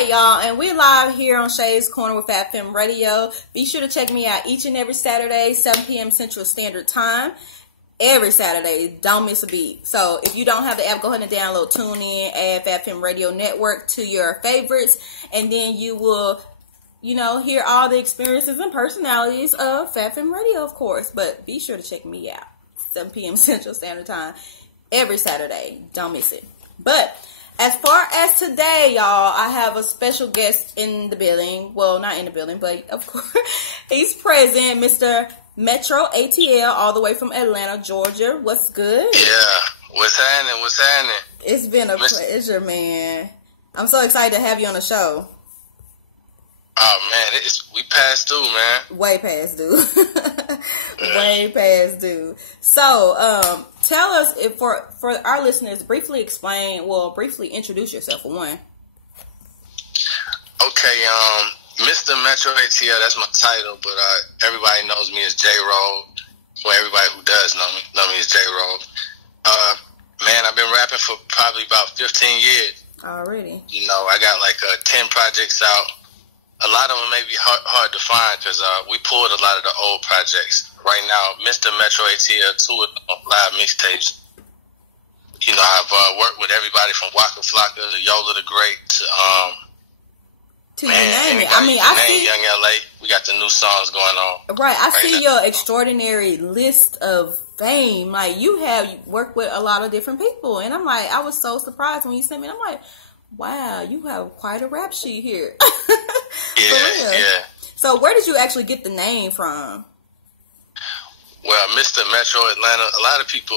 right, y'all, and we're live here on Shay's Corner with FM Radio. Be sure to check me out each and every Saturday, 7 p.m. Central Standard Time. Every Saturday, don't miss a beat. So if you don't have the app, go ahead and download TuneIn, add FM Radio Network to your favorites, and then you will, hear all the experiences and personalities of FM Radio, of course. But be sure to check me out, 7 p.m. Central Standard Time, every Saturday. Don't miss it. But as far as today, y'all, I have a special guest in the building. Well, not in the building, but of course, he's present, MrMetroATL, all the way from Atlanta, Georgia. What's good? Yeah, what's happening? It's been a pleasure, man. I'm so excited to have you on the show. Oh, man, we past due, man. Way past due. Way past due. So, tell us, if for our listeners, briefly introduce yourself for one. Okay, MrMetroATL, that's my title, but everybody knows me as J-Roll. Well, everybody who does know me as J-Roll. Man, I've been rapping for probably about 15 years. Already. I got like 10 projects out. A lot of them may be hard to find because we pulled a lot of the old projects. Right now, MrMetroATL, 2 live mixtapes. I've worked with everybody from Waka Flocka to Yola the Great to name it. I see Young LA. We got the new songs going on. Right, I see your extraordinary list of fame. Like, you have worked with a lot of different people, and I'm like, I was so surprised when you sent me. I'm like, wow, you have quite a rap sheet here. Yeah. So where did you actually get the name from? Well, Mr. Metro Atlanta, a lot of people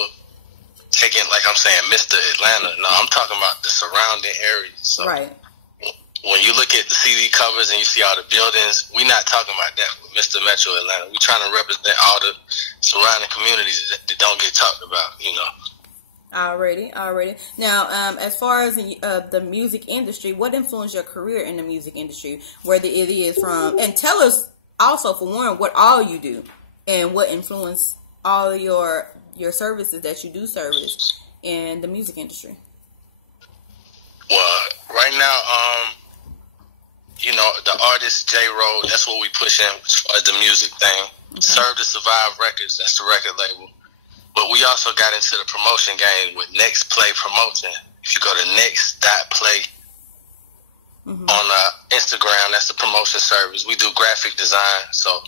take it like I'm saying Mr. Atlanta. No, I'm talking about the surrounding areas. So right. When you look at the CD covers and you see all the buildings, we're not talking about that with Mr. Metro Atlanta. We're trying to represent all the surrounding communities that don't get talked about, Already. Now, as far as the music industry, what influenced your career in the music industry? Whether it is from, and tell us also, for one, what all you do and what influenced all your services that you do service in the music industry. Well, right now, the artist J-Roll, that's what we push in as far as the music thing. Okay. Serve to Survive Records, that's the record label. But we also got into the promotion game with Next Play Promotion. If you go to next.play on Instagram, that's the promotion service. We do graphic design. So,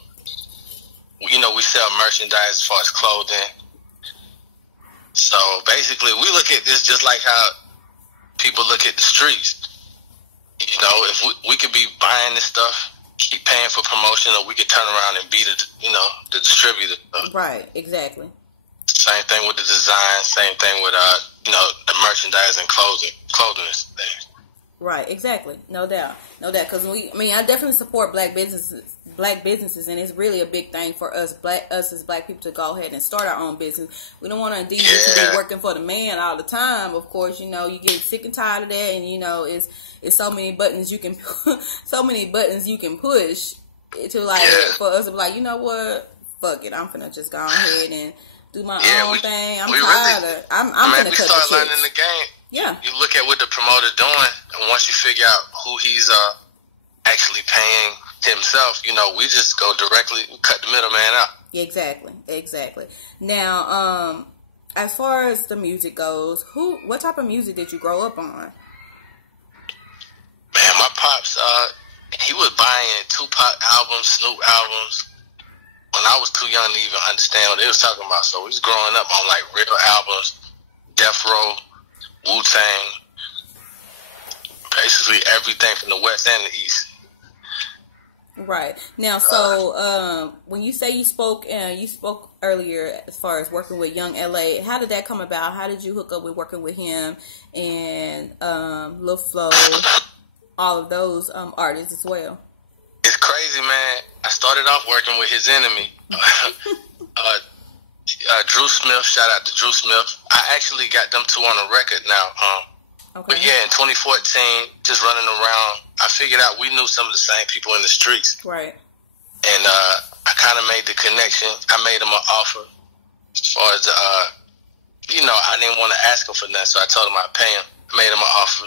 we sell merchandise as far as clothing. So, basically, we look at this just like how people look at the streets. If we could be buying this stuff, keep paying for promotion, or we could turn around and be the distributor. Right, exactly. Same thing with the design. Same thing with the merchandise and clothing and things. Right, exactly. No doubt. Because I definitely support black businesses, and it's really a big thing for us as black people to go ahead and start our own business. We don't want to to be working for the man all the time. Of course, you get sick and tired of that, and it's so many buttons you can push to for us to be like, you know what, fuck it, I'm finna just go ahead and do my own thing. I'm tired. I'm gonna cut start the learning the game. Yeah. You look at what the promoter doing, and once you figure out who he's actually paying himself, we just go directly, cut the middleman out. Exactly. Now, as far as the music goes, what type of music did you grow up on? Man, my pops, he was buying Tupac albums, Snoop albums, when I was too young to even understand what they was talking about. So we was growing up on like real albums, Death Row, Wu-Tang, basically everything from the West and the East. Right. Now, so when you say you spoke earlier as far as working with Young LA, how did that come about? How did you hook up with working with him and Lil Flo, all of those artists as well? It's crazy, man. I started off working with his enemy, Drew Smith. Shout out to Drew Smith. I actually got them two on a record now. Okay. But yeah, in 2014, just running around, I figured out we knew some of the same people in the streets. Right. And I kind of made the connection. I made him an offer as far as, I didn't want to ask him for nothing, so I told him I'd pay him. I made him an offer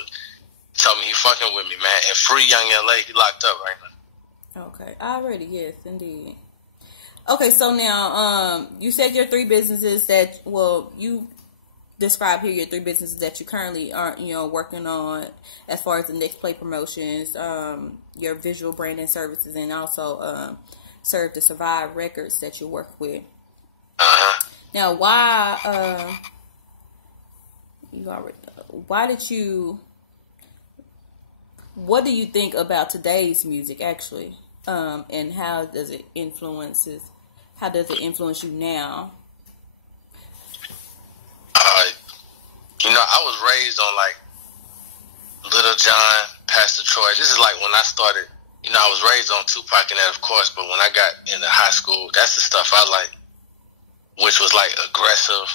told me he fucking with me, man. And free Young LA, he locked up right now. Okay, already, yes, indeed. Okay, so now, you said your 3 businesses that, well, you describe here your 3 businesses that you currently are, working on as far as the next play promotions, your visual branding services, and also Serve to Survive Records that you work with. Now, what do you think about today's music, actually, and how does it influence you now? I was raised on like Little John, Pastor Troy. This is like when I started. I was raised on Tupac and that, of course, but when I got into high school, that's the stuff I like, which was like aggressive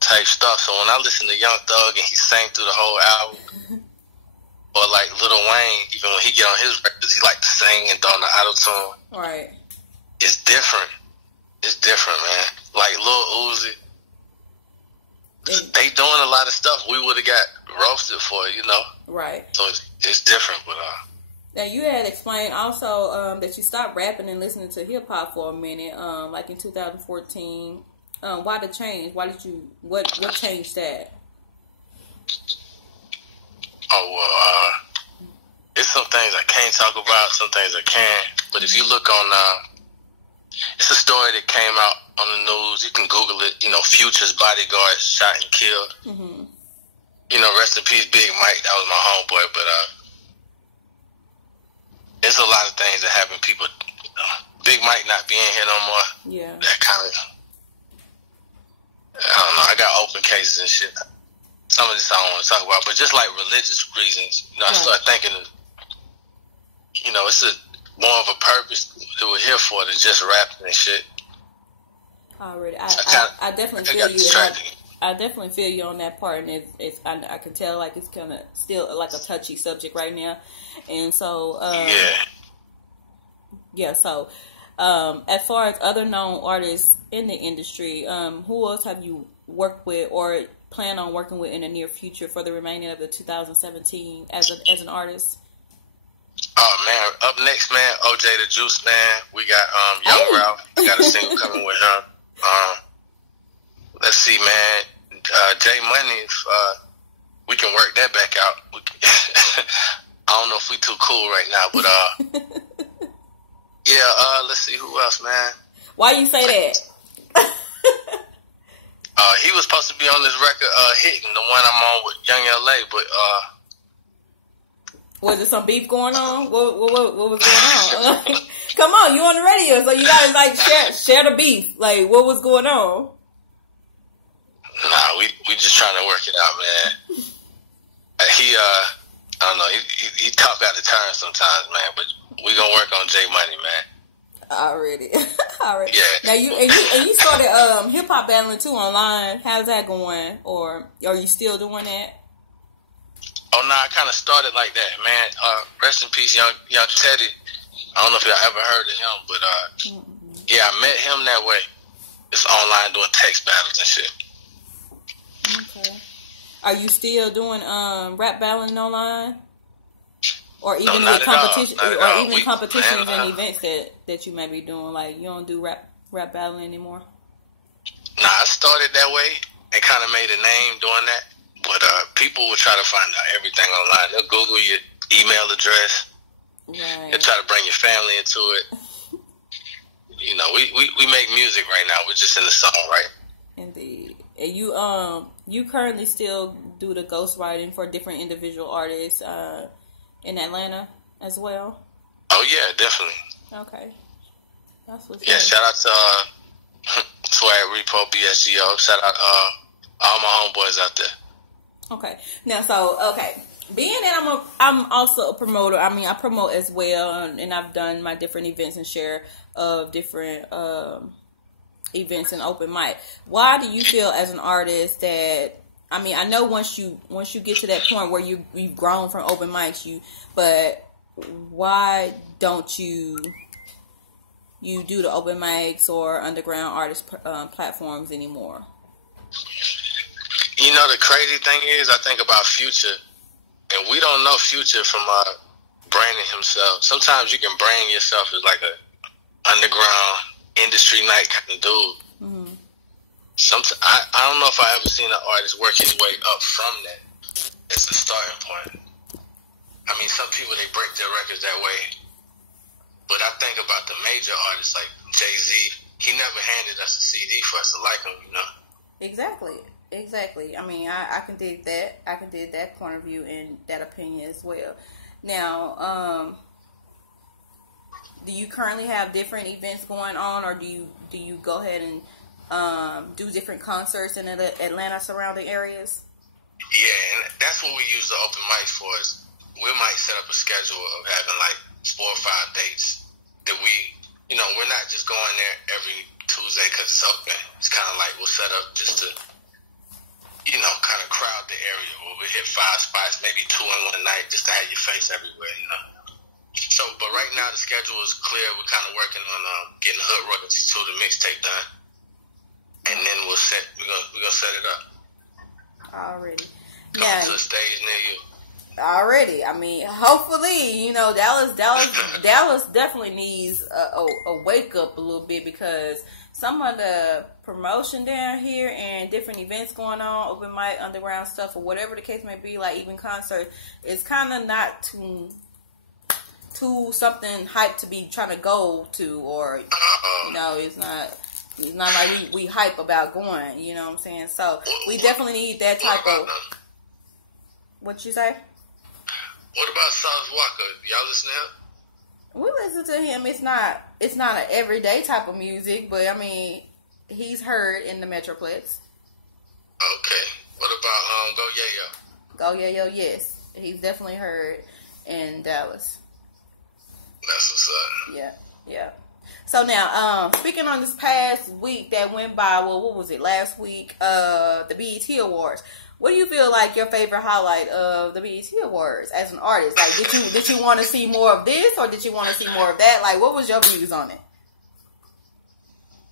type stuff. So when I listen to Young Thug and he sang through the whole album, or like Lil Wayne, even when he get on his records, he like to sing and throw on the auto-tune. Right. It's different. It's different, man. Like Lil Uzi. They doing a lot of stuff we would have got roasted for, Right. So it's different, but now you had explained also that you stopped rapping and listening to hip hop for a minute, like in 2014. Why the change? What changed that? Oh well, it's some things I can't talk about, some things I can. But if you look on, it's a story that came out on the news. You can Google it. Future's bodyguard shot and killed. Mm-hmm. Rest in peace, Big Mike. That was my homeboy. But there's a lot of things that happen. People, Big Mike not being here no more. Yeah. That kind of, I don't know. I got open cases and shit. Some of this I don't want to talk about, but just like religious reasons, I start thinking, it's more of a purpose that we're here for than just rapping and shit. Already, I definitely feel you. I definitely feel you on that part, and I can tell like it's kind of still like a touchy subject right now, and so So, as far as other known artists in the industry, who else have you worked with or plan on working with in the near future for the remaining of the 2017 as an artist? Oh man, up next, man, OJ the Juice Man. We got Young Ralph. We got a single coming with him. Let's see, man. J Money. If we can work that back out. I don't know if we too cool right now, but let's see who else, man. Why you say that? He was supposed to be on this record, Hitting, the one I'm on with Young LA, but was there some beef going on? What was going on? Come on, you on the radio, so you gotta like share the beef. Like, what was going on? Nah, we just trying to work it out, man. I don't know, he talk out of turn sometimes, man. But we gonna work on J Money, man. Already. Yeah. Now you started hip hop battling too online. How's that going? Or are you still doing that? Oh no, I kind of started like that, man. Rest in peace, young Teddy. I don't know if y'all ever heard of him, but yeah, I met him that way. It's online doing text battles and shit. Okay. Are you still doing rap battling online? Or even with competition, or even competitions and events that you may be doing, like you don't do rap battling anymore. Nah, I started that way and kind of made a name doing that. But people will try to find out everything online. They'll Google your email address. Right. They'll try to bring your family into it. We make music right now. We're just in the song, right? Indeed. And you currently still do the ghostwriting for different individual artists in Atlanta as well? Oh, yeah, definitely. Okay. That's what's good. Shout out to Swag Repo, BSGO. Shout out all my homeboys out there. Okay. Now, being that I'm also a promoter, I mean, I promote as well, and I've done my different events and share of different events and open mic. Why do you feel as an artist that, I mean, I know once you get to that point where you've grown from open mics, but why don't you do the open mics or underground artist platforms anymore? The crazy thing is, I think about Future And we don't know Future from branding himself. Sometimes you can brand yourself as like a underground industry night kind of dude. Mm-hmm. I don't know if I ever seen an artist work his way up from that as a starting point. I mean, some people, they break their records that way. But I think about the major artists like Jay-Z. He never handed us a CD for us to like him, you know? Exactly. I mean, I can dig that. I can dig that point of view and that opinion as well. Now, do you currently have different events going on, or do you go ahead and do different concerts in the Atlanta surrounding areas? Yeah, and that's what we use the open mics for. Is we might set up a schedule of having like 4 or 5 dates that we, you know, we're not just going there every Tuesday because it's open. It's kind of like we'll set up just to, you know, kind of crowd the area where we hit 5 spots, maybe 2 in one night, just to have your face everywhere, you know. So, but right now the schedule is clear. We're kind of working on getting hood royalties to the mixtape done, and then we're gonna set it up. Already. Come to the stage near you. Already. I mean, hopefully, you know, Dallas definitely needs a wake up a little bit, because some of the promotion down here and different events going on, open mic, underground stuff, or whatever the case may be, like even concerts, is kind of not too something hype to be trying to go to, or you know, it's not like we hype about going. You know what I'm saying? So we definitely need that type of. What you say? What about Sauce Walker? Y'all listen to him? We listen to him. It's not an everyday type of music, but I mean, he's heard in the Metroplex. Okay. What about Go Yayo? Go Yayo, yes, he's definitely heard in Dallas. That's what's up. Yeah. So now, speaking on this past week that went by, well, what was it, last week? The BET Awards. What do you feel like your favorite highlight of the BET Awards as an artist? Like, did you want to see more of this, or did you want to see more of that? Like, what was your views on it?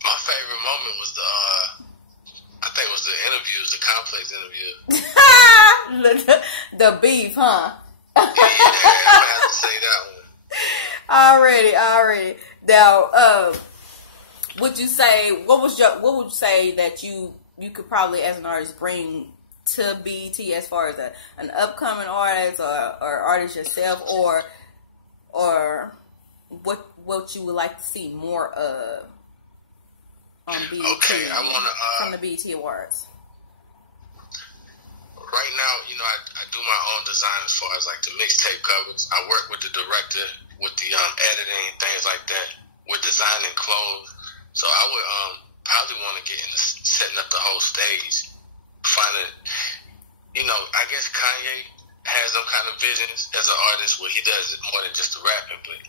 My favorite moment was I think it was the interviews, the Complex interview. The beef, huh? Yeah, I have to say that one. Already. Now, what would you say that you could probably, as an artist, bring to BET as far as an upcoming artist or artist yourself, or what you would like to see more of on BET? Okay, I want to from the BET Awards. Right now, you know, I do my own design as far as like the mixtape covers. I work with the director with the editing, things like that, with designing clothes. So I would probably want to get into setting up the whole stage. Finding, you know, I guess Kanye has some kind of visions as an artist where he does it more than just the rapping, but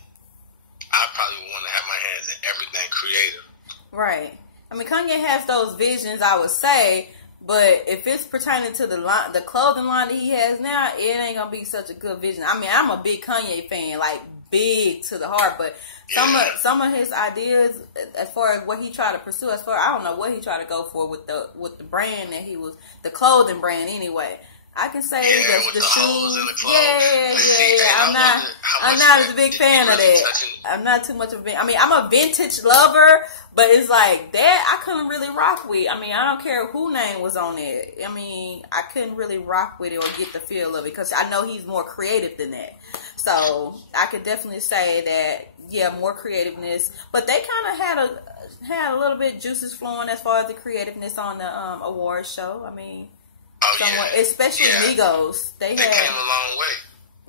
I probably want to have my hands in everything creative. Right. I mean, Kanye has those visions, I would say. But if it's pertaining to the clothing line that he has now, it ain't gonna be such a good vision. I mean, I'm a big Kanye fan, like big to the heart. But some of his ideas, as far as what he tried to pursue, I don't know what he tried to go for with the brand that he was, the clothing brand anyway. I can say the shoes. Yeah. I'm not as a big fan of that. I'm not too much of a. I mean, I'm a vintage lover, but it's like that I couldn't really rock with. I mean, I don't care who name was on it. I mean, I couldn't really rock with it or get the feel of it, because I know he's more creative than that. So I could definitely say that, yeah, more creativeness. But they kind of had a little bit juices flowing as far as the creativeness on the awards show. I mean. Especially Migos. They came a long way.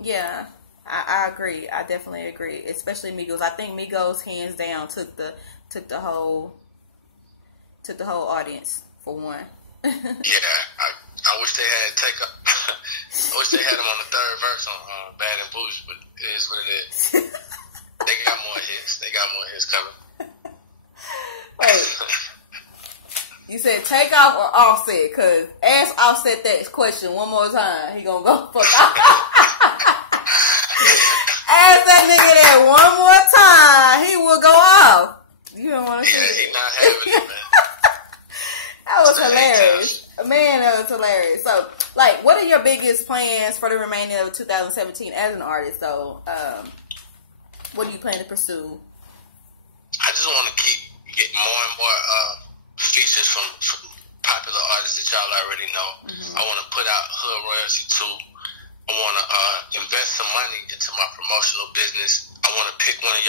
Yeah, I agree. I definitely agree. Especially Migos. I think Migos hands down took the whole audience for one. Yeah, I wish they had I wish they had them on the third verse on Bad and Bougie, but it is what it is. They got more hits coming. Wait. You said take off or Offset? Cause ask Offset that question one more time. He gonna go fuck off. Ask that nigga that one more time. He will go off. You don't want to see it. He not having it, man. That was hilarious. Man, that was hilarious. So like, what are your biggest plans for the remainder of 2017 as an artist? So, what do you plan to pursue? I just want to keep getting more and more features from popular artists that y'all already know. I want to put out Hood Royalty 2. I want to invest some money into my promotional business. I want to pick one of y'all